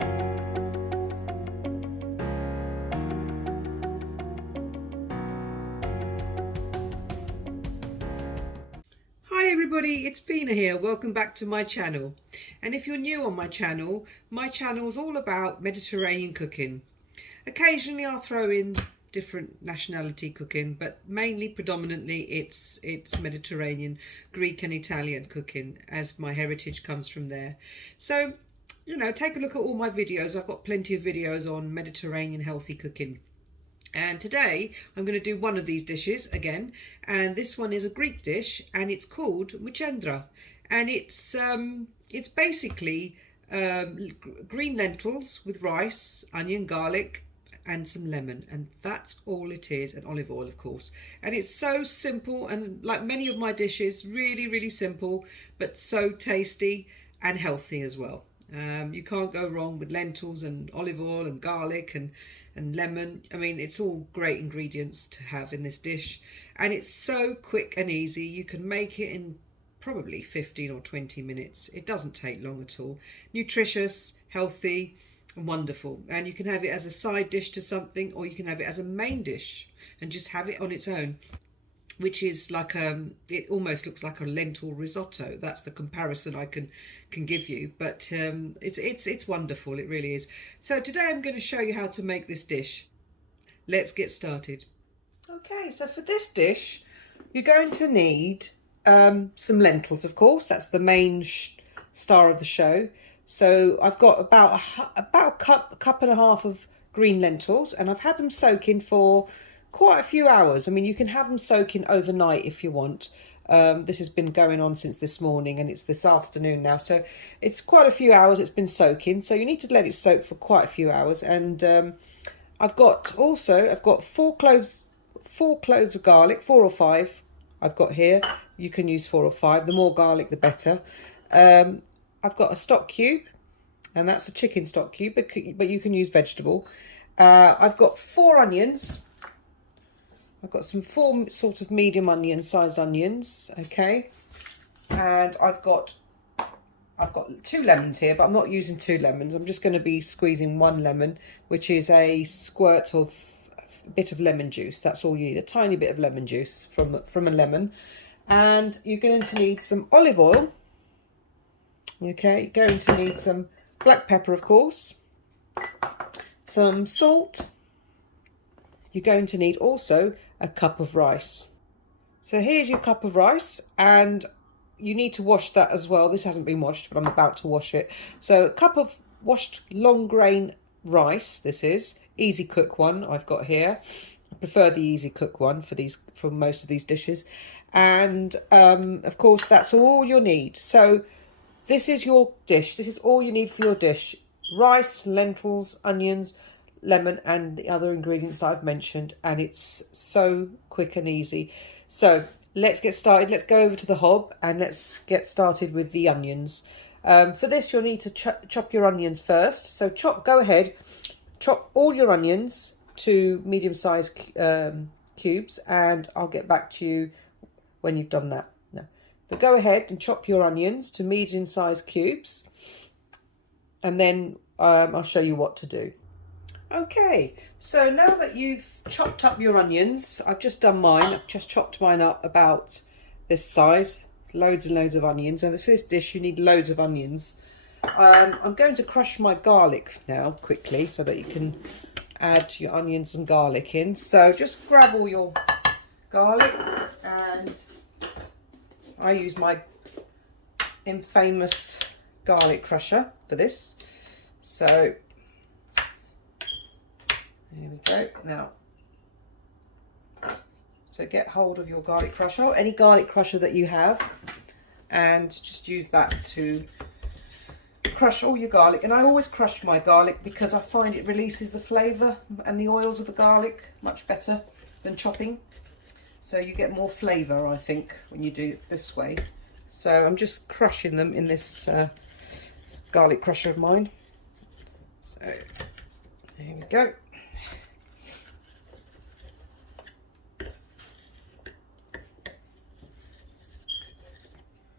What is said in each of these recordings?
Hi everybody, it's Pina here. Welcome back to my channel. And if you're new on my channel is all about Mediterranean cooking. Occasionally I'll throw in different nationality cooking, but mainly predominantly it's Mediterranean, Greek and Italian cooking, as my heritage comes from there. So, you know, take a look at all my videos. I've got plenty of videos on Mediterranean healthy cooking. And today I'm going to do one of these dishes again, and this one is a Greek dish, and it's called Moutzentra, and it's basically green lentils with rice, onion, garlic, and some lemon, and that's all it is, and olive oil, of course. And it's so simple, and like many of my dishes, really simple, but so tasty and healthy as well. You can't go wrong with lentils and olive oil and garlic and lemon. I mean, it's all great ingredients to have in this dish, and it's so quick and easy. You can make it in probably 15 or 20 minutes. It doesn't take long at all. Nutritious, healthy, and wonderful. And you can have it as a side dish to something, or you can have it as a main dish and just have it on its own, which is like it almost looks like a lentil risotto. That's the comparison I can give you, but it's wonderful, it really is. So today I'm going to show you how to make this dish. Let's get started. Okay, so for this dish you're going to need some lentils, of course. That's the main star of the show. So I've got about a cup and a half of green lentils, and I've had them soaking for quite a few hours. I mean, you can have them soaking overnight if you want. This has been going on since this morning, and it's this afternoon now, so it's quite a few hours it's been soaking. So you need to let it soak for quite a few hours. And I've got 4 cloves of garlic, 4 or 5 I've got here. You can use 4 or 5. The more garlic the better. I've got a stock cube, and that's a chicken stock cube, but you can use vegetable. I've got 4 onions. I've got some 4 sort of medium sized onions, okay, and I've got 2 lemons here, but I'm not using 2 lemons. I'm just going to be squeezing 1 lemon, which is a squirt of a bit of lemon juice. That's all you need, a tiny bit of lemon juice from a lemon. And you're going to need some olive oil, okay. You're going to need some black pepper, of course, some salt. You're going to need also a cup of rice. So here's your cup of rice, and you need to wash that as well. This hasn't been washed, but I'm about to wash it. So a cup of washed long grain rice. This is easy cook one I've got here. I prefer the easy cook one for most of these dishes. And of course that's all you'll need. So this is your dish. This is all you need for your dish: rice, lentils, onions, lemon, and the other ingredients that I've mentioned. And it's so quick and easy. So let's get started. Let's go over to the hob and let's get started with the onions. For this you'll need to chop your onions first. So go ahead, chop all your onions to medium-sized cubes, and I'll get back to you when you've done that. No. So go ahead and chop your onions to medium-sized cubes, and then I'll show you what to do. Okay, so now that you've chopped up your onions, I've just done mine. I've just chopped mine up about this size. Loads and loads of onions. And for this dish, you need loads of onions. I'm going to crush my garlic now quickly so that you can add your onions and garlic in. So just grab all your garlic, and I use my infamous garlic crusher for this. So there we go. Now, so get hold of your garlic crusher, any garlic crusher that you have, and just use that to crush all your garlic. And I always crush my garlic because I find it releases the flavour and the oils of the garlic much better than chopping. So you get more flavour, I think, when you do it this way. So I'm just crushing them in this garlic crusher of mine. So there we go.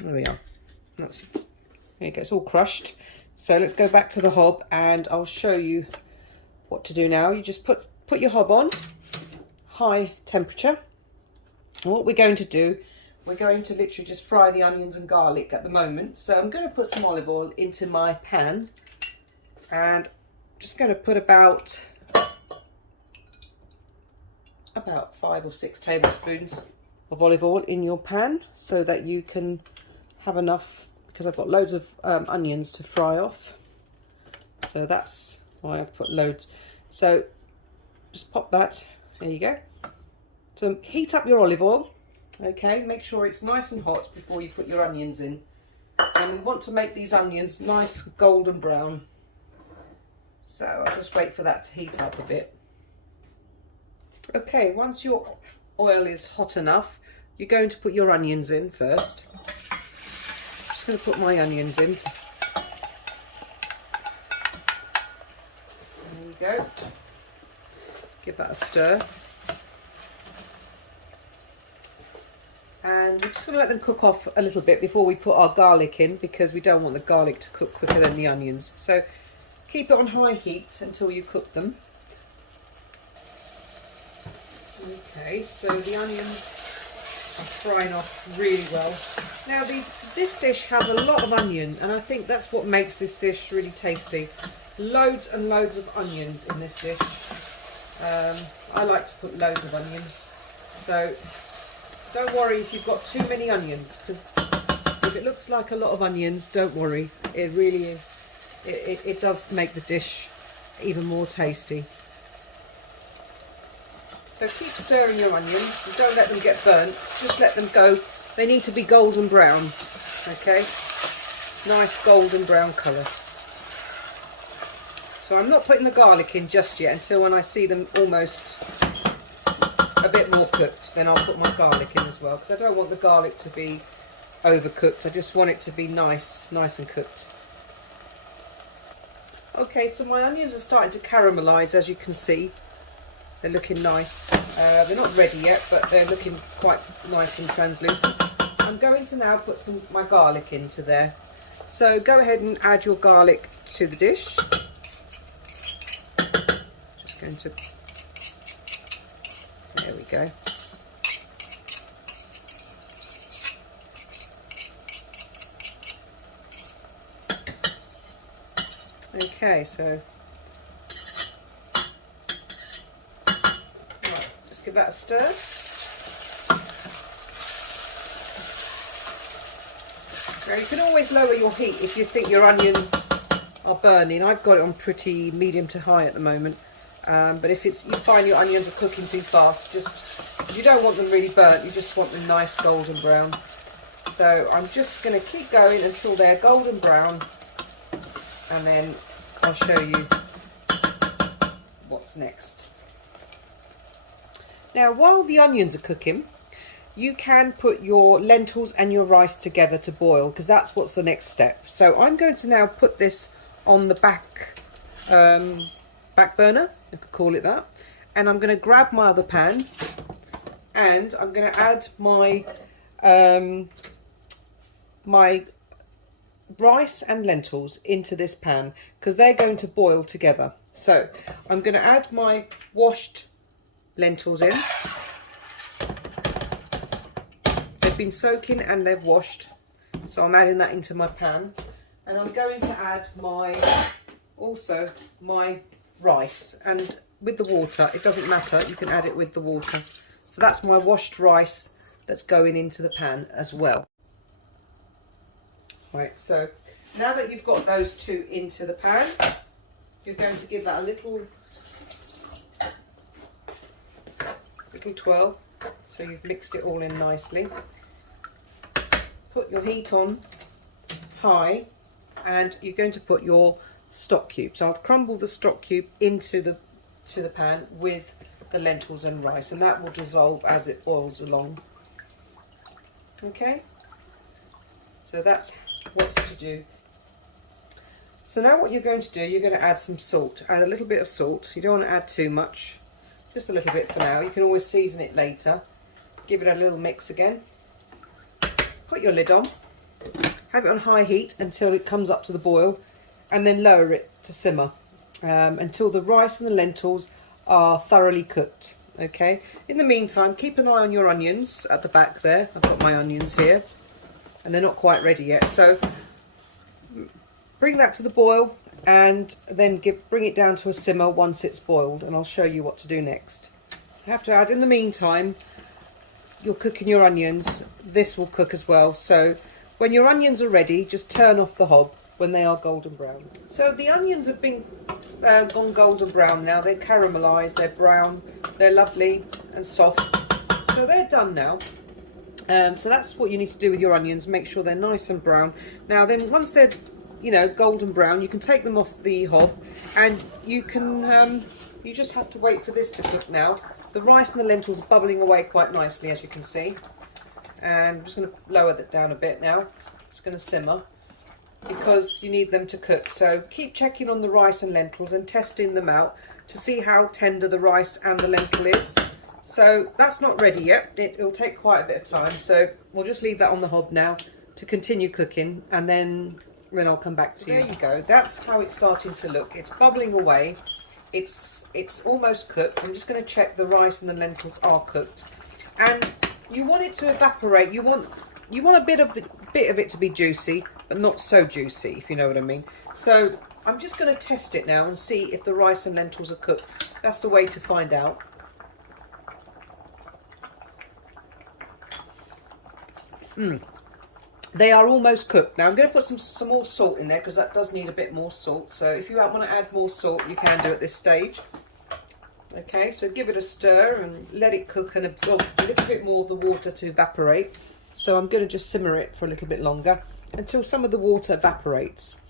There we are. There you go, it's all crushed. So let's go back to the hob and I'll show you what to do now. You just put your hob on high temperature. And what we're going to do, we're going to literally just fry the onions and garlic at the moment. So I'm going to put some olive oil into my pan and I'm just going to put about 5 or 6 tablespoons of olive oil in your pan so that you can have enough, because I've got loads of onions to fry off. So that's why I've put loads. So just pop that, there you go. So heat up your olive oil, okay, make sure it's nice and hot before you put your onions in. And we want to make these onions nice golden brown. So I'll just wait for that to heat up a bit. Okay, once your oil is hot enough, you're going to put your onions in first. I'm just going to put my onions in. There you go. Give that a stir. And we're just going to let them cook off a little bit before we put our garlic in, because we don't want the garlic to cook quicker than the onions. So keep it on high heat until you cook them. Okay, so the onions are frying off really well. Now this dish has a lot of onion, and I think that's what makes this dish really tasty. Loads and loads of onions in this dish. I like to put loads of onions, so don't worry if you've got too many onions, because if it looks like a lot of onions, don't worry, it really is. It does make the dish even more tasty. So keep stirring your onions, don't let them get burnt, just let them go. They need to be golden brown, okay? Nice golden brown colour. So I'm not putting the garlic in just yet, until when I see them almost a bit more cooked, then I'll put my garlic in as well, because I don't want the garlic to be overcooked. I just want it to be nice and cooked. Okay, so my onions are starting to caramelise, as you can see. They're looking nice. They're not ready yet, but they're looking quite nice and translucent. I'm going to now put my garlic into there. So go ahead and add your garlic to the dish. Just going to, there we go. Okay, so give that a stir. Now you can always lower your heat if you think your onions are burning. I've got it on pretty medium to high at the moment, but if you find your onions are cooking too fast, you don't want them really burnt, you just want them nice golden brown. So I'm just going to keep going until they're golden brown, and then I'll show you what's next. Now, while the onions are cooking, you can put your lentils and your rice together to boil, because that's what's the next step. So I'm going to now put this on the back burner, you could call it that, and I'm going to grab my other pan and I'm going to add my my rice and lentils into this pan, because they're going to boil together. So I'm going to add my washed lentils in. They've been soaking and they've washed, so I'm adding that into my pan, and I'm going to add also my rice, and with the water, it doesn't matter, you can add it with the water. So that's my washed rice that's going into the pan as well. Right, so now that you've got those two into the pan, you're going to give that a little twirl, so you've mixed it all in nicely. Put your heat on high, and you're going to put your stock cubes. I'll crumble the stock cube into the pan with the lentils and rice, and that will dissolve as it boils along. Okay, so that's what's to do. So now what you're going to do, you're going to add some salt. Add a little bit of salt. You don't want to add too much, just a little bit for now. You can always season it later. Give it a little mix again. Put your lid on. Have it on high heat until it comes up to the boil, and then lower it to simmer until the rice and the lentils are thoroughly cooked. Okay, in the meantime, keep an eye on your onions at the back there. I've got my onions here and they're not quite ready yet, so bring that to the boil and then bring it down to a simmer once it's boiled, and I'll show you what to do next. You have to add, in the meantime, you're cooking your onions, this will cook as well. So when your onions are ready, just turn off the hob when they are golden brown. So the onions have been gone golden brown now. They're caramelized, they're brown, they're lovely and soft. So they're done now. So that's what you need to do with your onions. Make sure they're nice and brown. Now then, once they're, you know, golden brown, you can take them off the hob, and you can you just have to wait for this to cook now. The rice and the lentils are bubbling away quite nicely, as you can see. And I'm just going to lower that down a bit now. It's going to simmer because you need them to cook. So keep checking on the rice and lentils and testing them out to see how tender the rice and the lentil is. So that's not ready yet. It'll take quite a bit of time. So we'll just leave that on the hob now to continue cooking, and then I'll come back to you. There you go. That's how it's starting to look. It's bubbling away. It's almost cooked. I'm just going to check the rice and the lentils are cooked. And you want it to evaporate. You want a bit of it to be juicy, but not so juicy, if you know what I mean. So I'm just going to test it now and see if the rice and lentils are cooked. That's the way to find out. They are almost cooked. Now I'm going to put some more salt in there, because that does need a bit more salt. So if you want to add more salt, you can do at this stage. Okay, so give it a stir and let it cook and absorb a little bit more of the water to evaporate. So I'm going to just simmer it for a little bit longer until some of the water evaporates.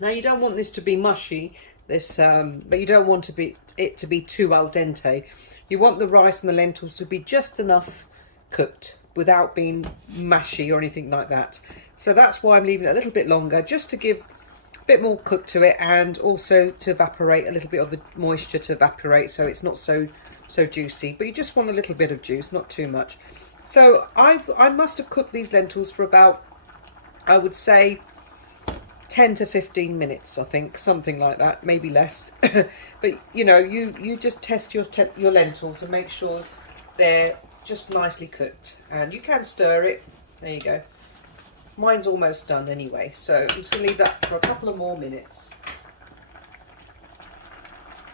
Now you don't want this to be mushy, but you don't want it to be too al dente. You want the rice and the lentils to be just enough cooked without being mushy or anything like that. So that's why I'm leaving it a little bit longer, just to give a bit more cook to it, and also to evaporate a little bit of the moisture to evaporate, so it's not so juicy. But you just want a little bit of juice, not too much. So I must have cooked these lentils for about, I would say, 10 to 15 minutes, I think, something like that, maybe less. But you know, you just test your lentils and make sure they're just nicely cooked, and you can stir it. There you go. Mine's almost done anyway, so I'm just going to leave that for a couple of more minutes.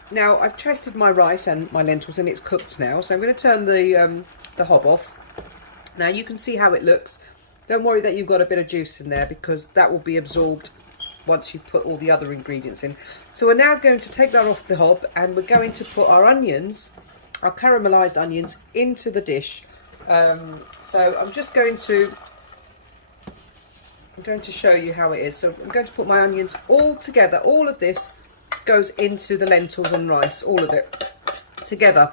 Now I've tested my rice and my lentils and it's cooked now, so I'm going to turn the hob off. Now you can see how it looks. Don't worry that you've got a bit of juice in there, because that will be absorbed once you put all the other ingredients in. So we're now going to take that off the hob, and we're going to put our onions, our caramelized onions, into the dish. So I'm going to show you how it is. So I'm going to put my onions all together. All of this goes into the lentils and rice, all of it together,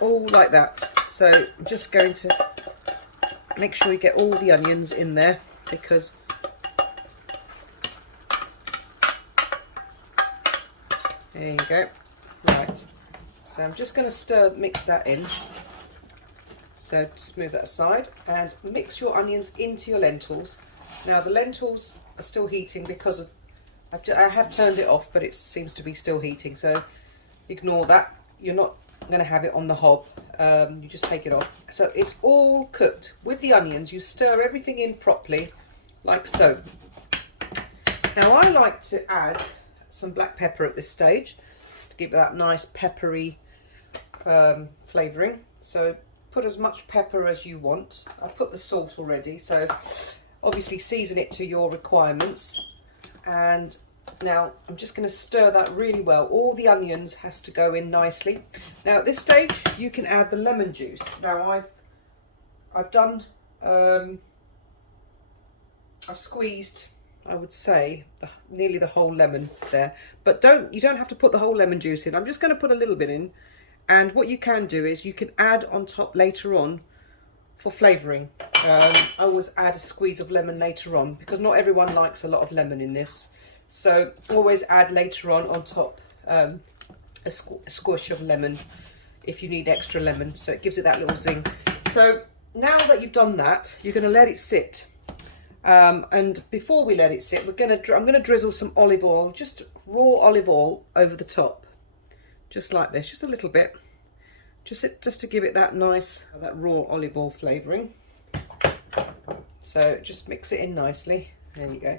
all like that. So I'm just going to make sure you get all the onions in there, because there you go. Right, so I'm just going to mix that in. So just move that aside and mix your onions into your lentils. Now the lentils are still heating because of, I have turned it off, but it seems to be still heating, so ignore that. You're not going to have it on the hob, you just take it off. So it's all cooked. With the onions, you stir everything in properly, like so. Now I like to add some black pepper at this stage to give it that nice peppery flavouring. So put as much pepper as you want. I've put the salt already, so obviously season it to your requirements. And now I'm just going to stir that really well. All the onions has to go in nicely. Now at this stage you can add the lemon juice. Now I've done I've squeezed, I would say, nearly the whole lemon there, but you don't have to put the whole lemon juice in. I'm just going to put a little bit in, and what you can do is you can add on top later on for flavouring. I always add a squeeze of lemon later on, because not everyone likes a lot of lemon in this. So always add later on top a squish of lemon if you need extra lemon, so it gives it that little zing. So now that you've done that, you're going to let it sit And before we let it sit, I'm gonna drizzle some olive oil, just raw olive oil over the top, just like this, just a little bit, just to give it that nice, that raw olive oil flavouring. So just mix it in nicely. There you go.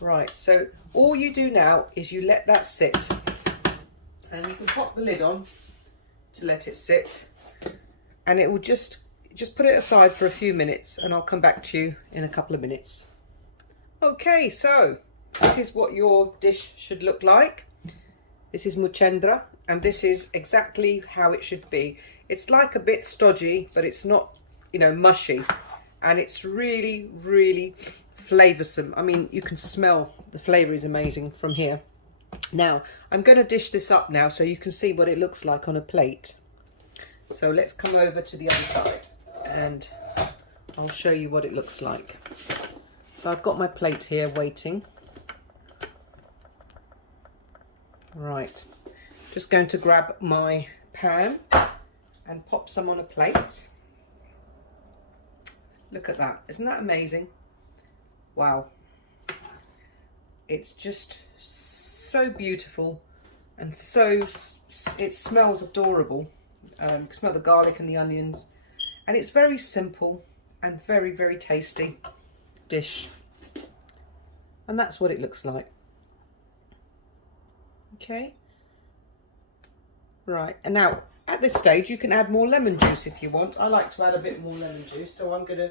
Right, so all you do now is you let that sit, and you can pop the lid on to let it sit, and it will just put it aside for a few minutes, and I'll come back to you in a couple of minutes. Okay, so this is what your dish should look like. This is Moutzentra, and this is exactly how it should be. It's like a bit stodgy, but it's not, you know, mushy, and it's really, really flavoursome. I mean, you can smell the flavour is amazing from here. Now, I'm going to dish this up now so you can see what it looks like on a plate. So let's come over to the other side and I'll show you what it looks like. So I've got my plate here waiting. Right, just going to grab my pan and pop some on a plate. Look at that, isn't that amazing? Wow, it's just so beautiful, and so it smells adorable. You can smell the garlic and the onions, and it's very simple and very, very tasty dish, and that's what it looks like. Okay, right, and now at this stage you can add more lemon juice if you want. I like to add a bit more lemon juice, so I'm going to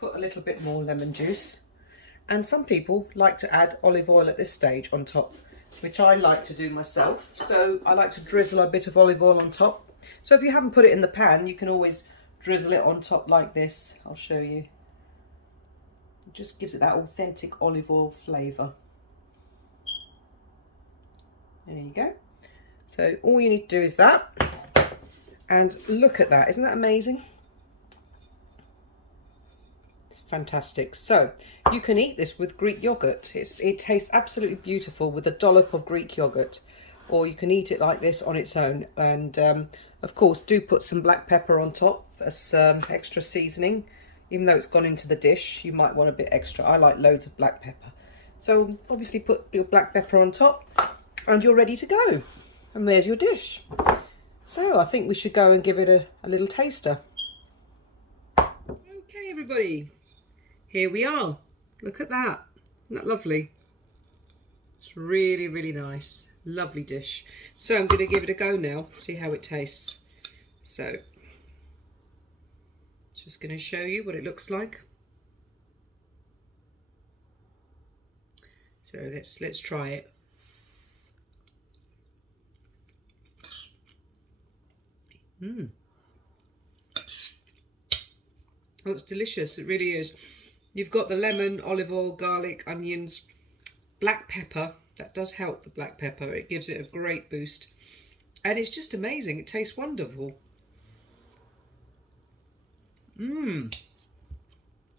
put a little bit more lemon juice. And some people like to add olive oil at this stage on top, which I like to do myself. So I like to drizzle a bit of olive oil on top. So if you haven't put it in the pan, you can always drizzle it on top like this. I'll show you. It just gives it that authentic olive oil flavour. There you go. So all you need to do is that. And look at that. Isn't that amazing? Fantastic. So you can eat this with Greek yogurt. It tastes absolutely beautiful with a dollop of Greek yogurt, or you can eat it like this on its own. And of course, do put some black pepper on top as extra seasoning. Even though it's gone into the dish, you might want a bit extra. I like loads of black pepper. So obviously put your black pepper on top and you're ready to go. And there's your dish. So I think we should go and give it a little taster. Okay, everybody. Here we are. Look at that. Isn't that lovely? It's really, really nice. Lovely dish. So I'm going to give it a go now, see how it tastes. So, just going to show you what it looks like. So let's try it. Oh, it's delicious. It really is. You've got the lemon, olive oil, garlic, onions, black pepper. That does help, the black pepper. It gives it a great boost. And it's just amazing. It tastes wonderful. And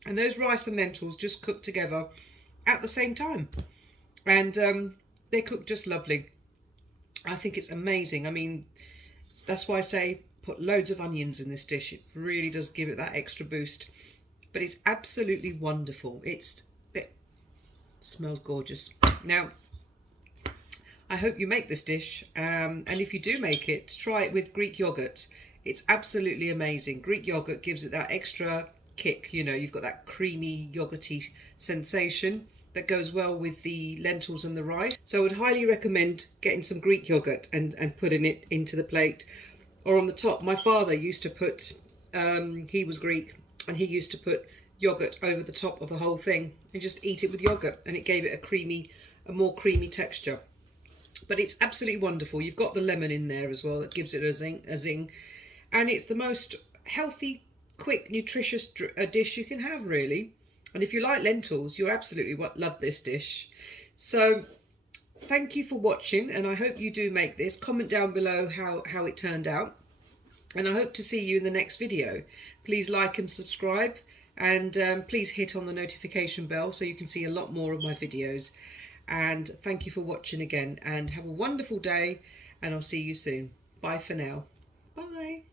those rice and lentils just cook together at the same time. And they cook just lovely. I think it's amazing. I mean, that's why I say put loads of onions in this dish. It really does give it that extra boost. But it's absolutely wonderful. It smells gorgeous. Now, I hope you make this dish. And if you do make it, try it with Greek yogurt. It's absolutely amazing. Greek yogurt gives it that extra kick. You know, you've got that creamy, yogurty sensation that goes well with the lentils and the rice. So I would highly recommend getting some Greek yogurt and putting it into the plate or on the top. My father used to put, he was Greek, and he used to put yogurt over the top of the whole thing and just eat it with yogurt, and it gave it a more creamy texture. But it's absolutely wonderful. You've got the lemon in there as well that gives it a zing, and it's the most healthy, quick, nutritious dish you can have, really. And if you like lentils, you'll absolutely love this dish. So thank you for watching, and I hope you do make this. Comment down below how it turned out, and I hope to see you in the next video. Please like and subscribe, and please hit on the notification bell so you can see a lot more of my videos. And thank you for watching again, and have a wonderful day, and I'll see you soon. Bye for now. Bye.